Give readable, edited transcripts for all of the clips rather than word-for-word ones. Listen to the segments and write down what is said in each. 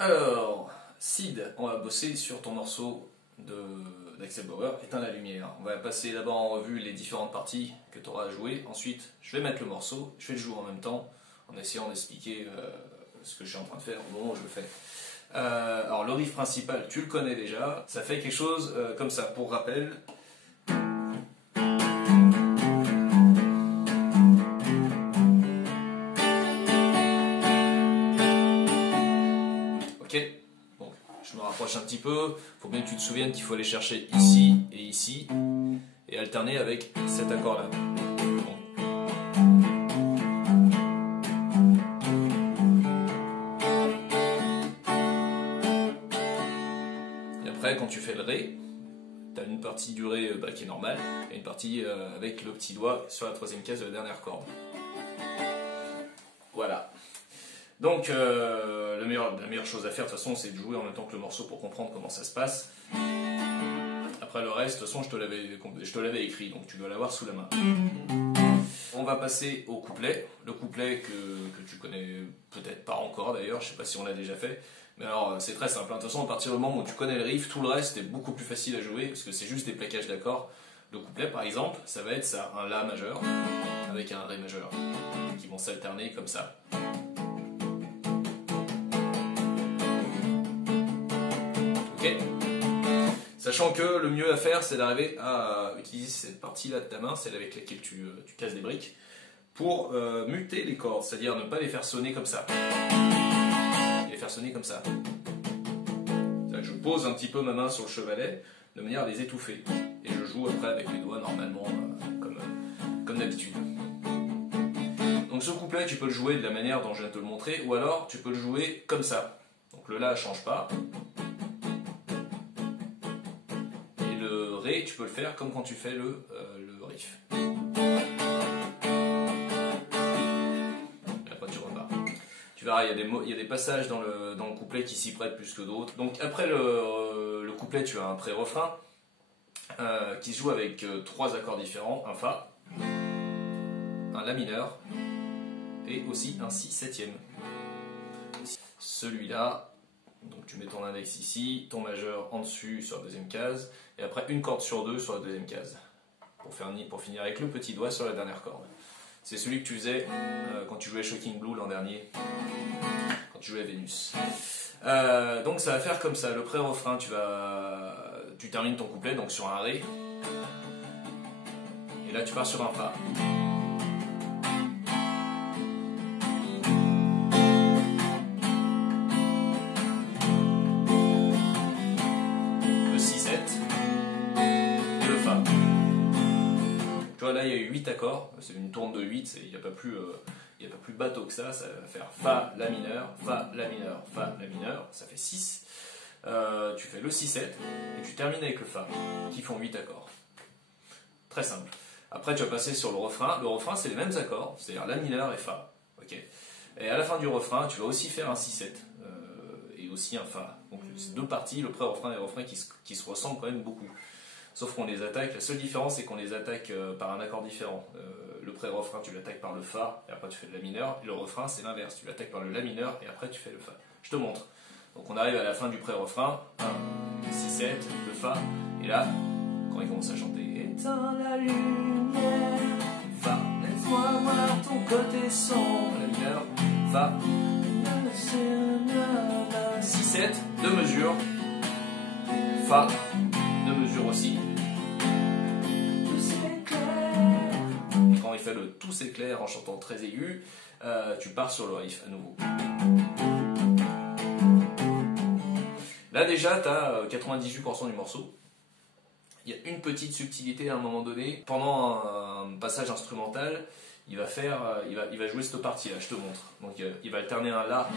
Alors, Sid, on va bosser sur ton morceau d'Axel Bauer, Éteins la lumière. On va passer d'abord en revue les différentes parties que tu auras à jouer. Ensuite, je vais mettre le morceau, je vais le jouer en même temps, en essayant d'expliquer ce que je suis en train de faire au moment où je le fais. Alors, le riff principal, tu le connais déjà. Ça fait quelque chose comme ça. Pour rappel, ok, donc je me rapproche un petit peu. Il faut bien que tu te souviennes qu'il faut aller chercher ici et ici et alterner avec cet accord là. Et après, quand tu fais le Ré, tu as une partie du Ré qui est normale et une partie avec le petit doigt sur la troisième case de la dernière corde. Voilà. Donc, la meilleure chose à faire, de toute façon, c'est de jouer en même temps que le morceau pour comprendre comment ça se passe. Après le reste, de toute façon, je te l'avais écrit, donc tu dois l'avoir sous la main. On va passer au couplet. Le couplet que tu connais peut-être pas encore d'ailleurs, je sais pas si on l'a déjà fait. Mais alors, c'est très simple. De toute façon, à partir du moment où tu connais le riff, tout le reste est beaucoup plus facile à jouer, parce que c'est juste des plaquages d'accords. Le couplet, par exemple, ça va être ça, un La majeur, avec un Ré majeur, qui vont s'alterner comme ça. Ok. Sachant que le mieux à faire, c'est d'arriver à utiliser cette partie-là de ta main, celle avec laquelle tu casses des briques, pour muter les cordes, c'est-à-dire ne pas les faire sonner comme ça. Les faire sonner comme ça. Je pose un petit peu ma main sur le chevalet, de manière à les étouffer. Et je joue après avec les doigts, normalement, comme d'habitude. Donc ce couplet, tu peux le jouer de la manière dont je viens de te le montrer, ou alors tu peux le jouer comme ça. Donc le La ne change pas. Tu peux le faire comme quand tu fais le riff. Et après tu repars. Tu verras, il y a des passages dans le couplet qui s'y prêtent plus que d'autres. Donc après le couplet, tu as un pré-refrain qui se joue avec trois accords différents, un Fa, un La mineur et aussi un Si septième. Celui-là, donc tu mets ton index ici, ton majeur en dessus sur la deuxième case, et après une corde sur deux sur la deuxième case, pour finir avec le petit doigt sur la dernière corde. C'est celui que tu faisais quand tu jouais Shocking Blue l'an dernier, quand tu jouais Vénus. Donc ça va faire comme ça, le pré-refrain, tu termines ton couplet donc sur un Ré, et là tu pars sur un Fa. Là il y a eu 8 accords, c'est une tourne de 8, il n'y a pas plus bateau que ça va faire Fa, La mineur, Fa, La mineur, Fa, La mineur, ça fait 6. Tu fais le 6-7 et tu termines avec le Fa, qui font 8 accords. Très simple. Après tu vas passer sur le refrain c'est les mêmes accords, c'est-à-dire La mineur et Fa. Okay. Et à la fin du refrain, tu vas aussi faire un 6-7 et aussi un Fa. Donc c'est deux parties, le pré-refrain et le refrain qui se ressemblent quand même beaucoup. Sauf qu'on les attaque, la seule différence c'est qu'on les attaque par un accord différent. Le pré-refrain tu l'attaques par le Fa et après tu fais le La mineur, et le refrain c'est l'inverse, tu l'attaques par le La mineur et après tu fais le Fa. Je te montre. Donc on arrive à la fin du pré-refrain, 1, 6, 7, le Fa, et là, quand il commence à chanter Éteins la lumière, Fa, laisse-moi voir ton côté sombre, La mineur, Fa, 6, 7, 2 mesures, Fa, 2 mesures aussi. Et quand il fait le tout s'éclaire en chantant très aigu, tu pars sur le riff à nouveau. Là déjà, tu as 98% du morceau. Il y a une petite subtilité à un moment donné. Pendant un passage instrumental, il va jouer cette partie-là, je te montre. Donc il va alterner un La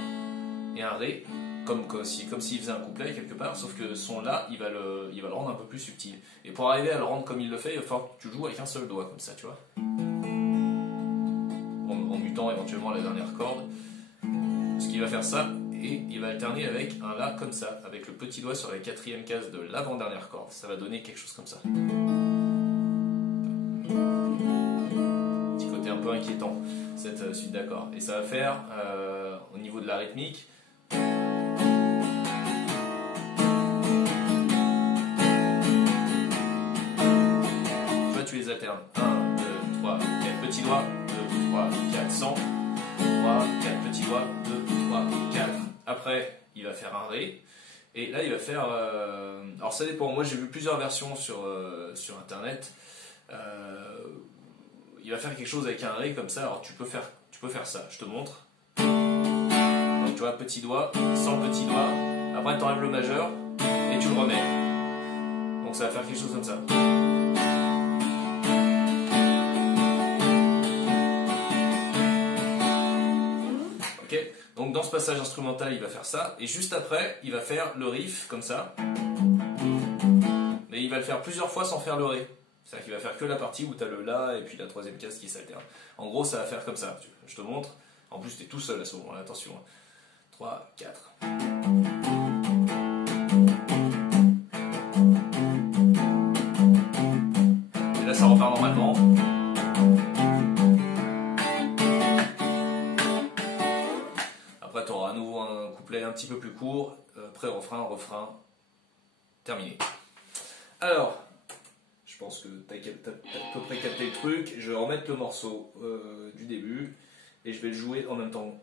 et un Ré, comme s'il faisait un couplet quelque part, sauf que son La, il va le rendre un peu plus subtil. Et pour arriver à le rendre comme il le fait, il va falloir que tu joues avec un seul doigt, comme ça, tu vois. En mutant éventuellement la dernière corde. Ce qui va faire ça, et il va alterner avec un La comme ça, avec le petit doigt sur la quatrième case de l'avant-dernière corde. Ça va donner quelque chose comme ça. Petit côté un peu inquiétant, cette suite d'accords. Et ça va faire, au niveau de la rythmique, alterne 1, 2, 3, 4 petits doigts, 2, 3, 4, 100, 3, 4 petits doigts, 2, 3, 4. Après, il va faire un Ré. Et là, il va faire... alors ça dépend, moi j'ai vu plusieurs versions sur internet. Il va faire quelque chose avec un Ré comme ça, alors tu peux faire ça, je te montre. Donc tu vois, petit doigt, sans petit doigt, après tu enlèves le majeur et tu le remets. Donc ça va faire quelque chose comme ça. Ok, donc dans ce passage instrumental il va faire ça, et juste après il va faire le riff comme ça. Mais il va le faire plusieurs fois sans faire le Ré. C'est-à-dire qu'il va faire que la partie où tu as le La et puis la troisième case qui s'alterne. En gros, ça va faire comme ça. Je te montre. En plus, tu es tout seul à ce moment-là. Attention. 3, 4. Et là, ça repart normalement. Après, tu auras à nouveau un couplet un petit peu plus court. Pré-refrain, refrain. Terminé. Alors... je pense que tu as à peu près capté le truc. Je vais remettre le morceau du début et je vais le jouer en même temps.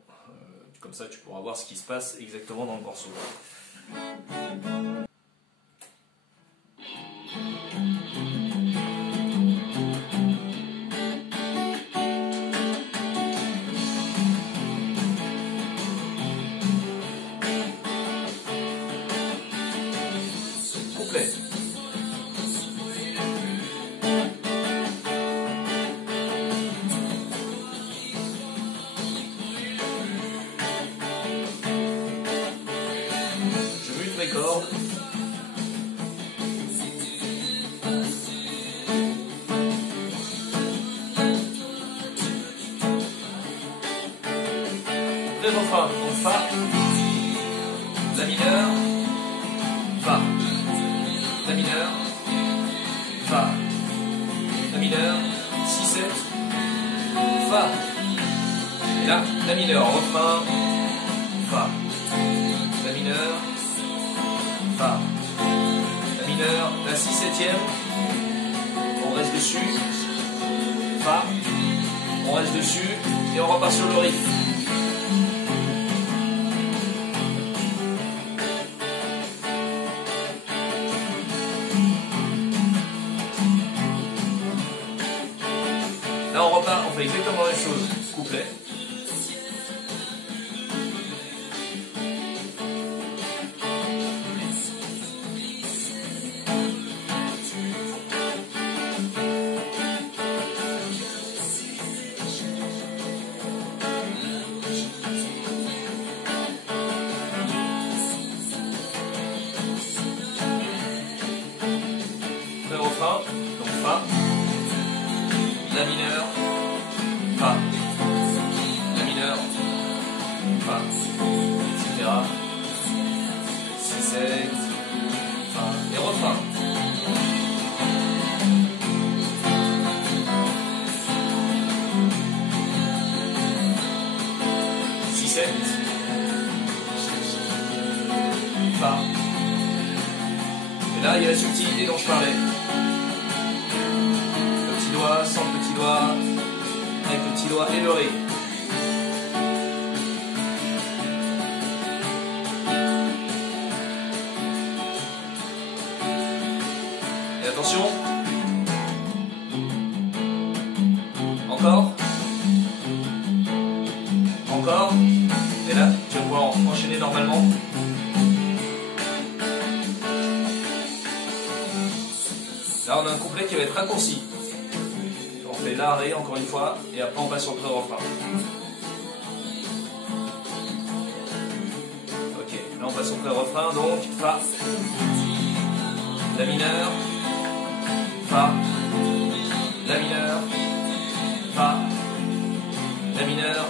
Comme ça, tu pourras voir ce qui se passe exactement dans le morceau. Complet. Les cordes. Pré-refrain, donc Fa, La mineur, Fa, La mineur, Fa, La mineur, 6, 7, Fa, et là, La mineur, refrain, Fa, La mineur, Fa, La mineur, la 6 septième, on reste dessus, Fa, on reste dessus, et on repart sur le riff. Là on repart, on fait exactement la même chose, couplet. Refrain, donc Fa, La mineur, Fa, La mineur, Fa, etc. 6, 7, Fa, et refrain. Fa. Et là, il y a la subtilité dont je parlais. Le petit doigt, sans le petit doigt, avec le petit doigt et le Ré. Et attention. Encore. Encore. Et là, tu vas pouvoir enchaîner normalement. Là, on a un couplet qui va être raccourci. On fait la, Ré, encore une fois, et après on passe sur le pré-refrain. Ok, là on passe au pré-refrain, donc Fa, La mineur, Fa, La mineur, Fa, La mineur,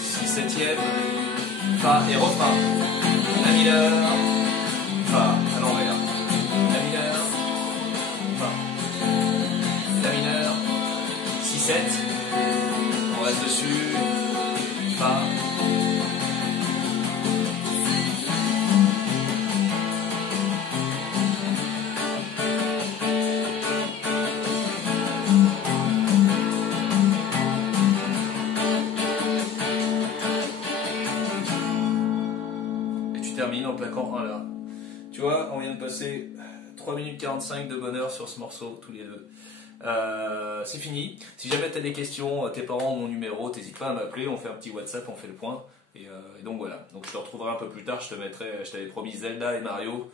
6 septième, Fa et refrain. La mineur, Fa, à l'envers. La mineur, Fa, La mineur, 6, 7, on reste dessus, Fa. termine en plaquant un là. Tu vois, on vient de passer 3 minutes 45 de bonheur sur ce morceau, tous les deux. C'est fini. Si jamais tu as des questions, tes parents ont mon numéro, t'hésites pas à m'appeler, on fait un petit WhatsApp, on fait le point. Et donc voilà. Donc je te retrouverai un peu plus tard, je t'avais promis Zelda et Mario.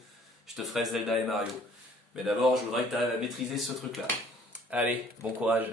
Je te ferai Zelda et Mario. Mais d'abord, je voudrais que tu arrives à maîtriser ce truc-là. Allez, bon courage.